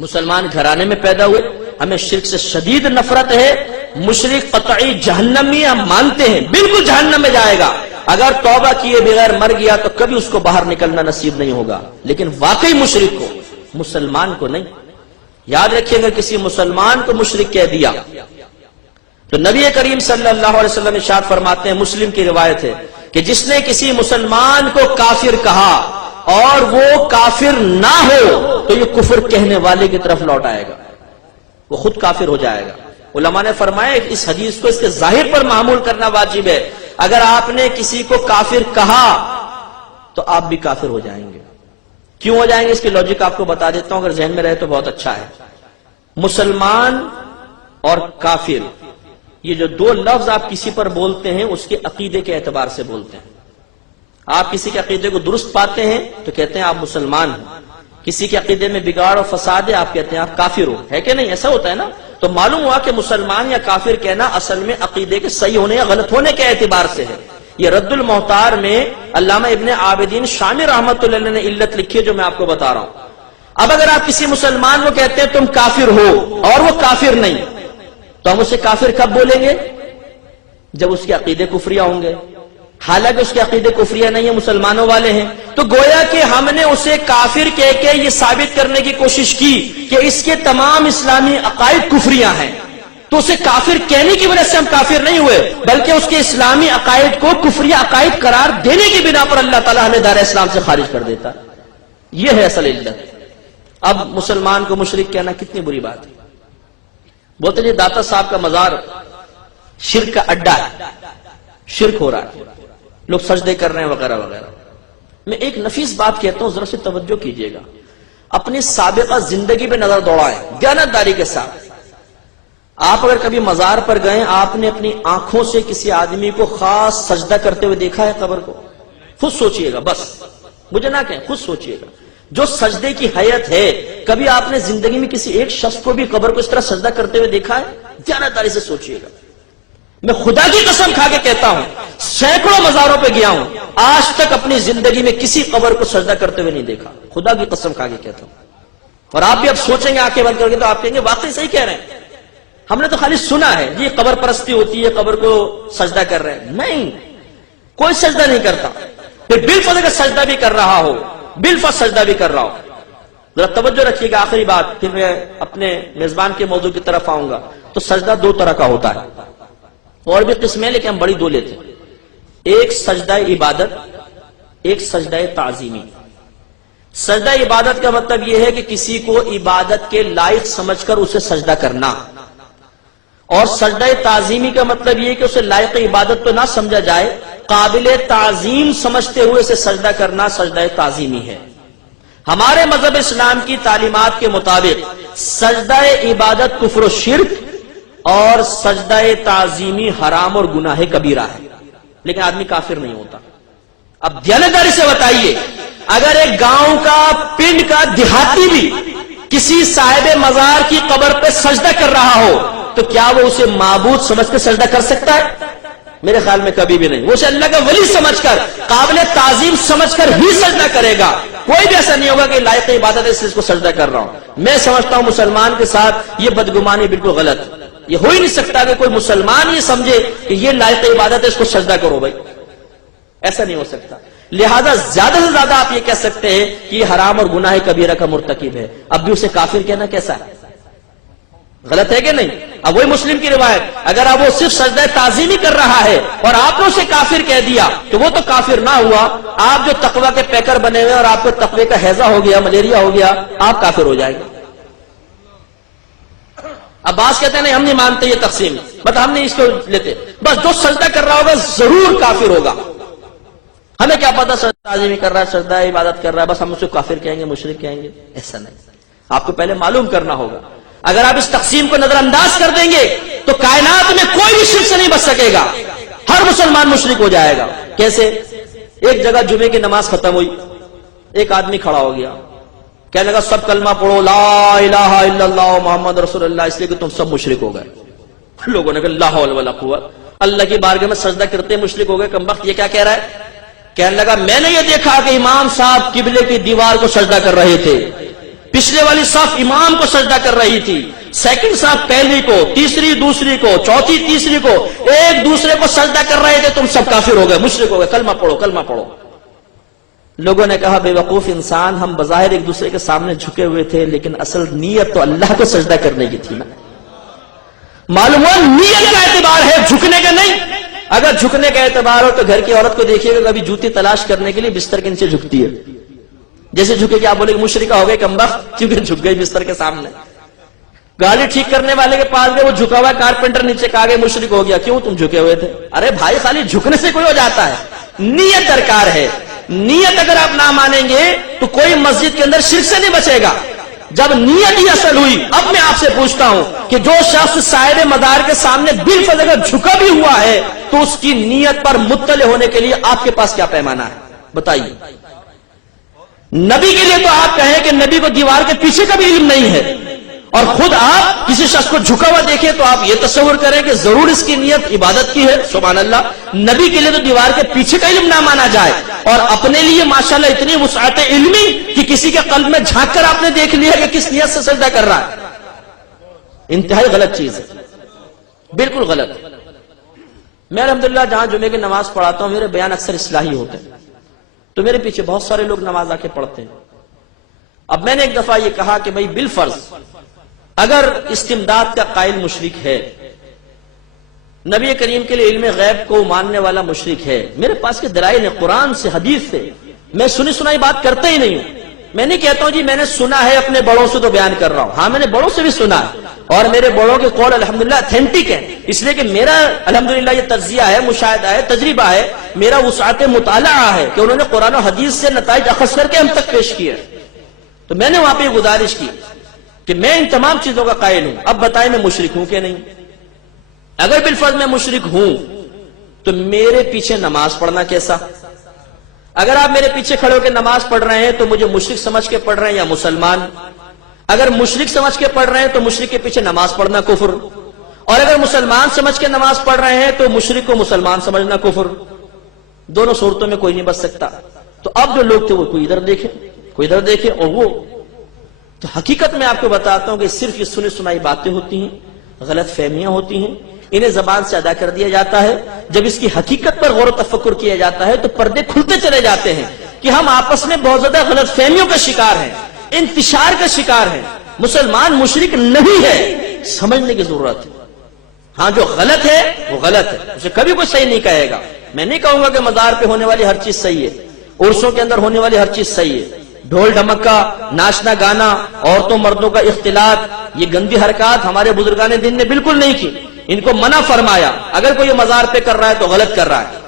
مسلمان گھرانے میں پیدا ہوئے، ہمیں شرک سے شدید نفرت ہے، مشرک قطعی جہنمی ہم مانتے ہیں، بالکل جہنم میں جائے گا، اگر توبہ کیے بغیر مر گیا تو کبھی اس کو باہر نکلنا نصیب نہیں ہوگا، لیکن واقعی مشرک کو، مسلمان کو نہیں۔ یاد رکھیے اگر کسی مسلمان کو مشرک کہہ دیا تو نبی کریم صلی اللہ علیہ وسلم ارشاد فرماتے ہیں، مسلم کی روایت ہے کہ جس نے کسی مسلمان کو کافر کہا اور وہ کافر نہ ہو تو یہ کفر کہنے والے کی طرف لوٹ آئے گا، وہ خود کافر ہو جائے گا۔ علماء نے فرمایا اس حدیث کو اس کے ظاہر پر معمول کرنا واجب ہے، اگر آپ نے کسی کو کافر کہا تو آپ بھی کافر ہو جائیں گے۔ کیوں ہو جائیں گے اس کی لاجک آپ کو بتا دیتا ہوں، اگر ذہن میں رہے تو بہت اچھا ہے۔ مسلمان اور کافر یہ جو دو لفظ آپ کسی پر بولتے ہیں اس کے عقیدے کے اعتبار سے بولتے ہیں۔ آپ کسی کے عقیدے کو درست پاتے ہیں تو کہتے ہیں آپ مسلمان ہیں، کسی کے عقیدے میں بگاڑ اور فساد ہے آپ کہتے ہیں آپ کافر ہو، ہے کہ نہیں؟ ایسا ہوتا ہے نا؟ تو معلوم ہوا کہ مسلمان یا کافر کہنا اصل میں عقیدے کے صحیح ہونے یا غلط ہونے کے اعتبار سے ہے۔ یہ رد المحتار میں علامہ ابن عابدین شامی رحمۃ اللہ علیہ نے علت لکھی ہے جو میں آپ کو بتا رہا ہوں۔ اب اگر آپ کسی مسلمان کو کہتے ہیں تم کافر ہو اور وہ کافر نہیں، تو ہم اسے کافر کب بولیں گے؟ جب اس کے عقیدے کفریہ ہوں گے، حالانکہ اس کے عقیدے کفریہ نہیں ہے، مسلمانوں والے ہیں، تو گویا کہ ہم نے اسے کافر کہہ کے یہ ثابت کرنے کی کوشش کی کہ اس کے تمام اسلامی عقائد کفریہ ہیں، تو اسے کافر کہنے کی وجہ سے ہم کافر نہیں ہوئے، بلکہ اس کے اسلامی عقائد کو کفریہ عقائد قرار دینے کی بنا پر اللہ تعالیٰ ہمیں دار اسلام سے خارج کر دیتا۔ یہ ہے اصل علت۔ اب مسلمان کو مشرک کہنا کتنی بری بات ہے۔ بولتے جی داتا صاحب کا مزار شرک کا اڈا ہے، شرک ہو رہا ہے، لوگ سجدے کر رہے ہیں وغیرہ وغیرہ۔ میں ایک نفیس بات کہتا ہوں، ذرا سے توجہ کیجئے گا، اپنی سابقہ زندگی پہ نظر دوڑائیں دیانتداری کے ساتھ۔ آپ اگر کبھی مزار پر گئے، آپ نے اپنی آنکھوں سے کسی آدمی کو خاص سجدہ کرتے ہوئے دیکھا ہے قبر کو؟ خود سوچئے گا، بس مجھے نہ کہیں، خود سوچئے گا۔ جو سجدے کی حیت ہے، کبھی آپ نے زندگی میں کسی ایک شخص کو بھی قبر کو اس طرح سجدہ کرتے ہوئے دیکھا ہے؟ دیانتداری سے سوچئے گا۔ میں خدا کی قسم کھا کے کہتا ہوں، سینکڑوں مزاروں پہ گیا ہوں، آج تک اپنی زندگی میں کسی قبر کو سجدہ کرتے ہوئے نہیں دیکھا، خدا کی قسم کھا کے کہتا ہوں۔ اور آپ بھی اب سوچیں گے آنکھیں بند کر کے تو آپ کہیں گے واقعی صحیح کہہ رہے ہیں، ہم نے تو خالی سنا ہے یہ قبر پرستی ہوتی ہے، قبر کو سجدہ کر رہے ہیں۔ نہیں، کوئی سجدہ نہیں کرتا، پھر بالفرض اگر سجدہ بھی کر رہا ہو، بالفرض سجدہ بھی کر رہا ہو، ذرا توجہ رکھیے گا، آخری بات پھر میں اپنے میزبان کے موضوع کی طرف آؤں گا۔ تو سجدہ دو طرح کا ہوتا ہے، اور بھی قسمیں لیکن ہم بڑی دو لیتے ہیں، ایک سجدہ عبادت، ایک سجدہ تعظیمی۔ سجدہ عبادت کا مطلب یہ ہے کہ کسی کو عبادت کے لائق سمجھ کر اسے سجدہ کرنا، اور سجدہ تعظیمی کا مطلب یہ ہے کہ اسے لائق عبادت تو نہ سمجھا جائے، قابل تعظیم سمجھتے ہوئے اسے سجدہ کرنا سجدہ تعظیمی ہے۔ ہمارے مذہب اسلام کی تعلیمات کے مطابق سجدہ عبادت کفر و شرک اور سجدہ تعظیمی حرام اور گناہ کبیرہ ہے، لیکن آدمی کافر نہیں ہوتا۔ اب دیانتداری سے بتائیے، اگر ایک گاؤں کا، پنڈ کا دیہاتی بھی کسی صاحب مزار کی قبر پہ سجدہ کر رہا ہو تو کیا وہ اسے معبود سمجھ کر سجدہ کر سکتا ہے؟ میرے خیال میں کبھی بھی نہیں۔ وہ اسے اللہ کا ولی سمجھ کر، قابل تعظیم سمجھ کر ہی سجدہ کرے گا، کوئی بھی ایسا نہیں ہوگا کہ لائق عبادت ہے اس کو سجدہ کر رہا ہوں۔ میں سمجھتا ہوں مسلمان کے ساتھ یہ بدگمانی بالکل غلط، یہ ہو ہی نہیں سکتا کہ کوئی مسلمان یہ سمجھے کہ یہ لائق عبادت ہے اس کو سجدہ کرو بھائی، ایسا نہیں ہو سکتا۔ لہذا زیادہ سے زیادہ آپ یہ کہہ سکتے ہیں کہ یہ حرام اور گناہ کبیرہ کا مرتکب ہے، اب بھی اسے کافر کہنا کیسا ہے؟ غلط ہے کہ نہیں؟ اب وہی مسلم کی روایت، اگر اب وہ صرف سجدہ تعظیمی کر رہا ہے اور آپ نے اسے کافر کہہ دیا تو وہ تو کافر نہ ہوا، آپ جو تقوی کے پیکر بنے ہوئے اور آپ کو تقوی کا ہیضہ ہو گیا، ملیریا ہو گیا، آپ کافر ہو جائیں گے۔ اب بعض کہتے ہیں نہیں ہم نہیں مانتے یہ تقسیم، مطلب ہم نہیں اس کو لیتے، بس جو سجدہ کر رہا ہوگا ضرور کافر ہوگا، ہمیں کیا پتا سجدہ تعظیمی کر رہا ہے، سجدہ عبادت کر رہا ہے، بس ہم اسے کافر کہیں گے، مشرک کہیں گے، ایسا نہیں۔ آپ کو پہلے معلوم کرنا ہوگا، اگر آپ اس تقسیم کو نظر انداز کر دیں گے تو کائنات میں کوئی بھی شرک سے نہیں بچ سکے گا، ہر مسلمان مشرک ہو جائے گا۔ کیسے؟ ایک جگہ جمعے کی نماز ختم ہوئی، ایک آدمی کھڑا ہو گیا، کہنے لگا سب کلمہ پڑھو لا الہ الا اللہ محمد رسول اللہ، اس لیے کہ تم سب مشرک ہو گئے۔ لوگوں نے کہا لا حول ولا قوت، اللہ کی بارگاہ میں سجدہ کرتے مشرک ہو گئے، کمبخت یہ کیا کہہ رہا ہے؟ کہنے لگا میں نے یہ دیکھا کہ امام صاحب قبلے کی دیوار کو سجدہ کر رہے تھے، پچھلے والی صف امام کو سجدہ کر رہی تھی، سیکنڈ صف پہلی کو، تیسری دوسری کو، چوتھی تیسری کو، ایک دوسرے کو سجدہ کر رہے تھے، تم سب کافر ہو گئے، مشرک ہو گئے، کلمہ پڑھو کلمہ پڑھو۔ لوگوں نے کہا بے وقوف انسان، ہم بظاہر ایک دوسرے کے سامنے جھکے ہوئے تھے لیکن اصل نیت تو اللہ کو سجدہ کرنے کی تھی نا۔ معلوم ہوا نیت کا اعتبار ہے، جھکنے کا نہیں۔ اگر جھکنے کا اعتبار ہو تو گھر کی عورت کو دیکھیے گا کبھی جوتی تلاش کرنے کے لیے بستر کے نیچے جھکتی ہے، جیسے جھکے کہ آپ بولے کہ مشرکہ ہو گئے کمبخت، کیونکہ جھک گئی بستر کے سامنے۔ گاڑی ٹھیک کرنے والے کے پاس گئے، وہ جھکا ہوا کارپینٹر نیچے کہا گئے مشرک ہو گیا، کیوں تم جھکے ہوئے تھے؟ ارے بھائی خالی جھکنے سے کوئی ہو جاتا ہے، نیت درکار ہے۔ نیت اگر آپ نہ مانیں گے تو کوئی مسجد کے اندر شرک سے نہیں بچے گا۔ جب نیت ہی اصل ہوئی، اب میں آپ سے پوچھتا ہوں کہ جو شخص صاحب مدار کے سامنے بالفعل اگر جھکا بھی ہوا ہے تو اس کی نیت پر مطلع ہونے کے لیے آپ کے پاس کیا پیمانہ ہے بتائیے؟ نبی کے لیے تو آپ کہیں کہ نبی کو دیوار کے پیچھے کا بھی علم نہیں ہے، اور خود آپ کسی شخص کو جھکا ہوا دیکھیں تو آپ یہ تصور کریں کہ ضرور اس کی نیت عبادت کی ہے۔ سبحان اللہ، نبی کے لیے تو دیوار کے پیچھے کا علم نہ مانا جائے، اور اپنے لیے ماشاءاللہ اتنی وسعت علمی کہ کسی کے قلب میں جھانک کر آپ نے دیکھ لیا کہ کس نیت سے سجدہ کر رہا ہے۔ انتہائی غلط چیز ہے، بالکل غلط۔ میں الحمدللہ جہاں جمعے کی نماز پڑھاتا ہوں، میرے بیان اکثر اصلاحی ہوتے ہیں، تو میرے پیچھے بہت سارے لوگ نماز آ کے پڑھتے ہیں۔ اب میں نے ایک دفعہ یہ کہا کہ بھائی بالفرض اگر استمداد کا قائل مشرک ہے، نبی کریم کے لیے علم غیب کو ماننے والا مشرک ہے، میرے پاس کے دلائل ہیں قرآن سے حدیث سے، میں سنی سنائی بات کرتا ہی نہیں ہوں۔ میں نہیں کہتا ہوں جی میں نے سنا ہے اپنے بڑوں سے تو بیان کر رہا ہوں، ہاں میں نے بڑوں سے بھی سنا ہے، اور میرے بڑوں کے قول الحمدللہ اتھینٹک ہے، اس لیے کہ میرا الحمدللہ یہ تجزیہ ہے، مشاہدہ ہے، تجربہ ہے، میرا وسعت مطالعہ ہے کہ انہوں نے قرآن و حدیث سے نتائج اخذ کر کے ہم تک پیش کیے۔ تو میں نے وہاں پہ گزارش کی کہ میں ان تمام چیزوں کا قائل ہوں، اب بتائیں میں مشرک ہوں کہ نہیں؟ اگر بالفرض میں مشرک ہوں تو میرے پیچھے نماز پڑھنا کیسا؟ اگر آپ میرے پیچھے کھڑے ہو کے نماز پڑھ رہے ہیں تو مجھے مشرک سمجھ کے پڑھ رہے ہیں یا مسلمان؟ اگر مشرک سمجھ کے پڑھ رہے ہیں تو مشرک کے پیچھے نماز پڑھنا کفر، اور اگر مسلمان سمجھ کے نماز پڑھ رہے ہیں تو مشرک کو مسلمان سمجھنا کفر۔ دونوں صورتوں میں کوئی نہیں بچ سکتا۔ تو اب جو لوگ تھے وہ کوئی ادھر دیکھے کوئی ادھر دیکھے، اور وہ تو حقیقت میں آپ کو بتاتا ہوں کہ صرف یہ سنی سنائی باتیں ہوتی ہیں، غلط فہمیاں ہوتی ہیں، انہیں زبان سے ادا کر دیا جاتا ہے۔ جب اس کی حقیقت پر غور و تفکر کیا جاتا ہے تو پردے کھلتے چلے جاتے ہیں کہ ہم آپس میں بہت زیادہ غلط فہمیوں کا شکار ہیں، انتشار کا شکار ہیں۔ مسلمان مشرک نہیں ہے، سمجھنے کی ضرورت ہے۔ ہاں جو غلط ہے وہ غلط ہے، اسے کبھی کوئی صحیح نہیں کہے گا۔ میں نہیں کہوں گا کہ مزار پہ ہونے والی ہر چیز صحیح ہے، عرسوں کے اندر ہونے والی ہر چیز صحیح ہے، ڈھول ڈھمکا، ناچنا گانا، عورتوں مردوں کا اختلاط، یہ گندی حرکات ہمارے بزرگان دین نے بالکل نہیں کی، ان کو منع فرمایا۔ اگر کوئی مزار پہ کر رہا ہے تو غلط کر رہا ہے۔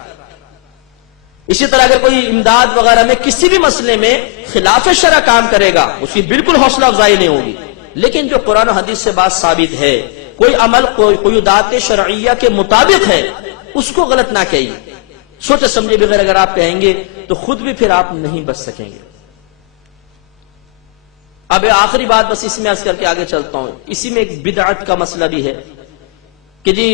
اسی طرح اگر کوئی امداد وغیرہ میں کسی بھی مسئلے میں خلاف شرع کام کرے گا، اس کی بالکل حوصلہ افزائی نہیں ہوگی۔ لیکن جو قرآن و حدیث سے بات ثابت ہے، کوئی عمل قیودات شرعیہ کے مطابق ہے، اس کو غلط نہ کہیے۔ سوچے سمجھے بغیر اگر آپ کہیں گے تو خود بھی پھر آپ نہیں بچ سکیں گے۔ اب آخری بات بس اس میں عرض کر کے آگے چلتا ہوں، اسی میں ایک بدعت کا مسئلہ بھی ہے کہ جی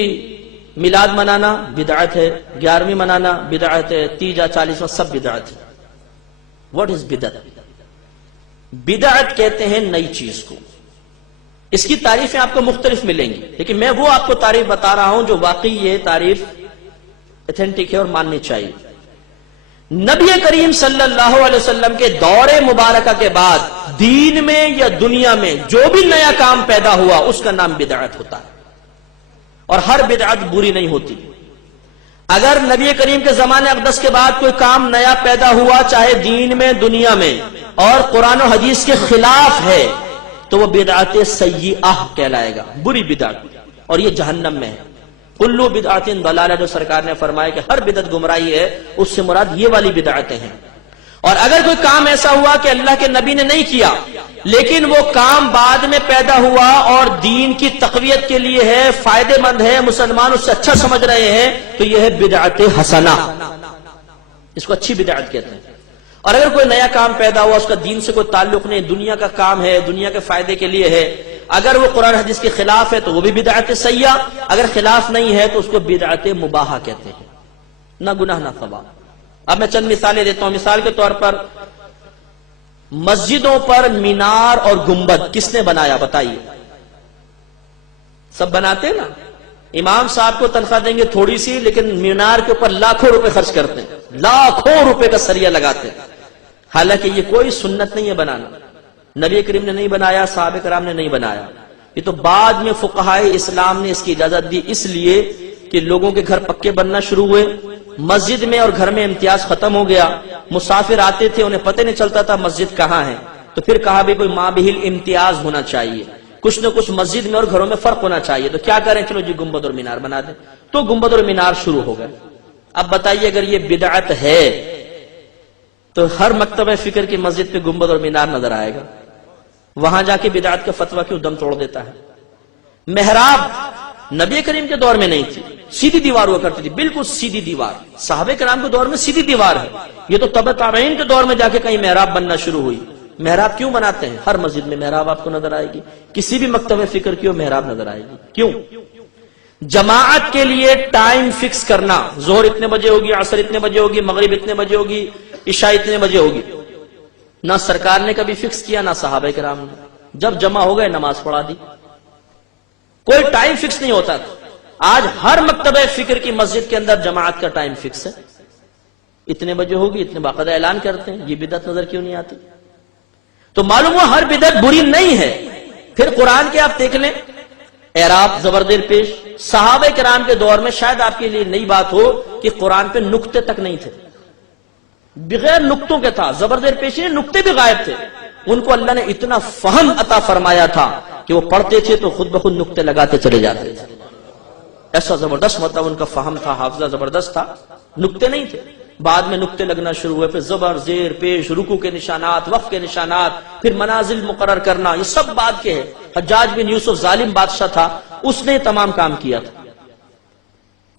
میلاد منانا بدعت ہے، 11ویں منانا بدعت ہے، تیجا 40واں سب بدعت ہے۔ واٹ از بدعت؟ بدعت کہتے ہیں نئی چیز کو۔ اس کی تعریفیں آپ کو مختلف ملیں گی، لیکن میں وہ آپ کو تعریف بتا رہا ہوں جو واقعی یہ تعریف ایتھینٹک ہے اور ماننی چاہیے۔ نبی کریم صلی اللہ علیہ وسلم کے دور مبارکہ کے بعد دین میں یا دنیا میں جو بھی نیا کام پیدا ہوا اس کا نام بدعت ہوتا ہے، اور ہر بدعت بری نہیں ہوتی۔ اگر نبی کریم کے زمانے اقدس کے بعد کوئی کام نیا پیدا ہوا، چاہے دین میں دنیا میں، اور قرآن و حدیث کے خلاف ہے تو وہ بدعت سیئہ کہلائے گا، بری بدعت، اور یہ جہنم میں ہے۔ کلو بدعت ضلالہ، جو سرکار نے فرمایا کہ ہر بدعت گمراہی ہے، اس سے مراد یہ والی بدعتیں ہیں۔ اور اگر کوئی کام ایسا ہوا کہ اللہ کے نبی نے نہیں کیا لیکن وہ کام بعد میں پیدا ہوا اور دین کی تقویت کے لیے ہے، فائدے مند ہے، مسلمان اس سے اچھا سمجھ رہے ہیں، تو یہ ہے بدعت حسنہ، اس کو اچھی بدعت کہتے ہیں۔ اور اگر کوئی نیا کام پیدا ہوا، اس کا دین سے کوئی تعلق نہیں، دنیا کا کام ہے، دنیا کے فائدے کے لیے ہے، اگر وہ قرآن حدیث کے خلاف ہے تو وہ بھی بدعت سیئہ، اگر خلاف نہیں ہے تو اس کو بدعت مباحہ کہتے ہیں، نہ گناہ نہ ثواب۔ اب میں چند مثالیں دیتا ہوں۔ مثال کے طور پر مسجدوں پر مینار اور گنبد کس نے بنایا بتائیے؟ سب بناتے ہیں نا. امام صاحب کو تنخواہ دیں گے تھوڑی سی، لیکن مینار کے اوپر لاکھوں روپے خرچ کرتے ہیں، لاکھوں روپے کا سریہ لگاتے ہیں. حالانکہ یہ کوئی سنت نہیں ہے بنانا. نبی کریم نے نہیں بنایا، صحابہ کرام نے نہیں بنایا. یہ تو بعد میں فقہائے اسلام نے اس کی اجازت دی، اس لیے کہ لوگوں کے گھر پکے بننا شروع ہوئے، مسجد میں اور گھر میں امتیاز ختم ہو گیا. مسافر آتے تھے، انہیں پتہ نہیں چلتا تھا مسجد کہاں ہے، تو پھر کہا بھی کوئی مابہل امتیاز ہونا چاہیے، کچھ نہ کچھ مسجد میں اور گھروں میں فرق ہونا چاہیے. تو کیا کریں، چلو جی گنبد اور مینار بنا دیں. تو گنبد اور مینار شروع ہو گئے. اب بتائیے اگر یہ بدعت ہے تو ہر مکتبہ فکر کی مسجد پہ گنبد اور مینار نظر آئے گا. وہاں جا کے بدعت کا فتویٰ کیوں دم توڑ دیتا ہے؟ محراب نبی کریم کے دور میں نہیں تھی، سیدھی دیوار ہوا کرتی تھی، بالکل سیدھی دیوار. صحابہ کرام کے دور میں سیدھی دیوار ہے. یہ تو تبع تابعین کے دور میں جا کے کہیں محراب بننا شروع ہوئی. محراب کیوں بناتے ہیں؟ ہر مسجد میں محراب آپ کو نظر آئے گی، کسی بھی مکتبہ فکر کی محراب نظر آئے گی. کیوں؟ جماعت کے لیے ٹائم فکس کرنا، ظہر اتنے بجے ہوگی، عصر اتنے بجے ہوگی، مغرب اتنے بجے ہوگی، عشاء اتنے بجے ہوگی. نہ سرکار نے کبھی فکس کیا، نہ صحابہ کرام نے. جب جمع ہو گئے نماز پڑھا دی. کوئی ٹائم فکس نہیں ہوتا تھا. آج ہر مکتبہ فکر کی مسجد کے اندر جماعت کا ٹائم فکس ہے، اتنے بجے ہوگی، اتنے باقاعدہ اعلان کرتے ہیں. یہ بدعت نظر کیوں نہیں آتی؟ تو معلوم ہوا ہر بدعت بری نہیں ہے. پھر قرآن کے آپ دیکھ لیں، اعراب زبردیر پیش. صحابہ کرام کے دور میں شاید آپ کے لیے نئی بات ہو کہ قرآن پہ نقطے تک نہیں تھے، بغیر نقطوں کے تھا. زبردیر پیش نے نقطے بھی غائب تھے. ان کو اللہ نے اتنا فہم عطا فرمایا تھا کہ وہ پڑھتے تھے تو خود بخود نقطے لگاتے چلے جاتے تھے. ایسا زبردست مطلب ان کا فہم تھا، حافظہ زبردست تھا. نقطے نہیں تھے، بعد میں نقطے لگنا شروع ہوئے. پھر زبر زیر پیش، رکوع کے نشانات، وقف کے نشانات، پھر منازل مقرر کرنا، یہ سب بعد کے ہے. حجاج بن یوسف ظالم بادشاہ تھا، اس نے تمام کام کیا تھا.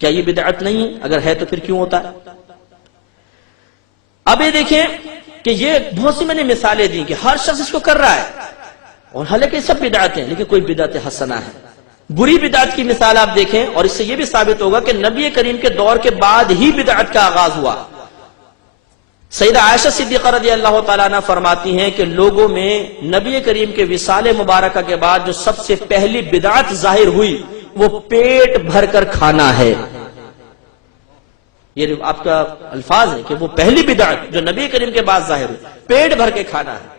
کیا یہ بدعت نہیں ہے؟ اگر ہے تو پھر کیوں ہوتا ہے؟ اب یہ دیکھیں کہ یہ بہت سی میں نے مثالیں دی کہ ہر شخص اس کو کر رہا ہے، اور حالانکہ سب بدعتیں، لیکن کوئی بدعت حسنہ ہے. بری بدعت کی مثال آپ دیکھیں، اور اس سے یہ بھی ثابت ہوگا کہ نبی کریم کے دور کے بعد ہی بدعت کا آغاز ہوا. سیدہ عائشہ صدیقہ رضی اللہ تعالیٰ عنہ فرماتی ہیں کہ لوگوں میں نبی کریم کے وصال مبارکہ کے بعد جو سب سے پہلی بدعت ظاہر ہوئی وہ پیٹ بھر کر کھانا ہے. یہ آپ کا الفاظ ہے کہ وہ پہلی بدعت جو نبی کریم کے بعد ظاہر ہوئی، پیٹ بھر کے کھانا ہے.